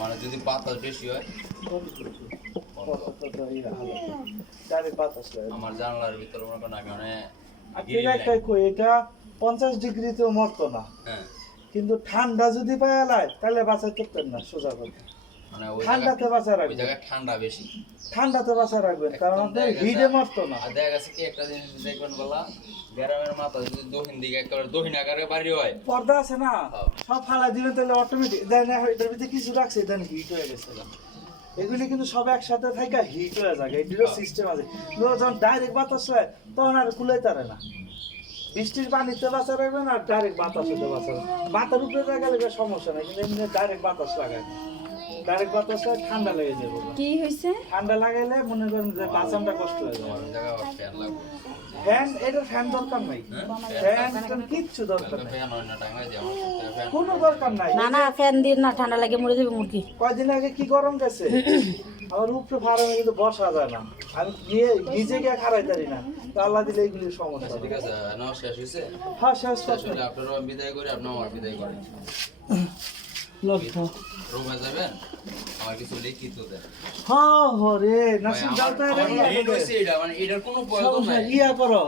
মানে যদি বাতাস বেশি হয় আমার জানলার ভিতরে মনে করেন আমি এটা 50 ডিগ্রিতেও মরতো না, হ্যাঁ কিন্তু ঠান্ডা যদি পায় তাহলে বাঁচাই করতেন না সোজা কথা। মানে ওই ঠান্ডাতে বাঁচা ওই রাখবেন, জায়গায় ঠান্ডা বেশি, ঠান্ডাতে বাঁচা রাখবেন, কারণ একদম আপনার দেখা গেছে- হিটে মরতো না। আর দেখা গেছে কি একটা জিনিস দেখবেন বলা গ্রামের মাথা যদি দক্ষিণ দিকে একেবারে দক্ষিণ আকারে বাড়ি হয় পর্দা আছে না, হ্যাঁ। সব ফালা দিলে তাহলে অটোমেটিক দেন, এটার ভিতরে কিছু রাখছে দেন হিট হয়ে গেছে। এগুলি কিন্তু সব একসাথে থাকে হিট হয়ে যায়, এটিরও সিস্টেম আছে। যখন ডাইরেক্ট বাতাস হয় তখন আর কুলাই তারে না, বৃষ্টির পানিতে বাঁচা রাখবেন আর ডাইরেক্ট বাতাস হতে বাঁচা রাখবেন। মাথার উপরে লাগালে বেশ সমস্যা নাই, কিন্তু এমনি ডাইরেক্ট বাতাস লাগায়, ডাইরেক্ট বাতাস হয় ঠান্ডা লেগে যাবে। কি হয়েছে? ঠান্ডা লাগাইলে মনে করেন যে বাঁচানটা কষ্ট হয়ে যাবে। আমার ওই জায়গায় আবার ফ্যান লাগবে, ফ্যান, এটা ফ্যান দরকার নাই, ফ্যান কিচ্ছু দরকার নাই, ফ্যান হয় না টাঙাই দিয়ে আমার সাথে ফ্যান কোনো দরকার নাই। না না, ফ্যান দিন না, ঠান্ডা লাগে মরে যাবে মুরগি। কয়দিন আগে কি গরম গেছে, আমার উপরে ফার্মে কিন্তু বসা যায় না, আমি নিজে গিয়ে খারাই পারি না, তো আল্লাহ দিলে এইগুলি সমস্যা। ঠিক আছে নাও শেষ হয়েছে, হ্যাঁ শেষ শেষ হলে আপনারাও বিদায় করে আপনার আমার বিদায় করেন, লক্ষ্য। রুমে যাবেন আমার কিছু লিখিত দেন। হ্যাঁ রে ভাই, নাসিম আমার যাও তো main হইছে এটা, মানে এটার কোনো প্রয়োজন নাই। ইয়া করো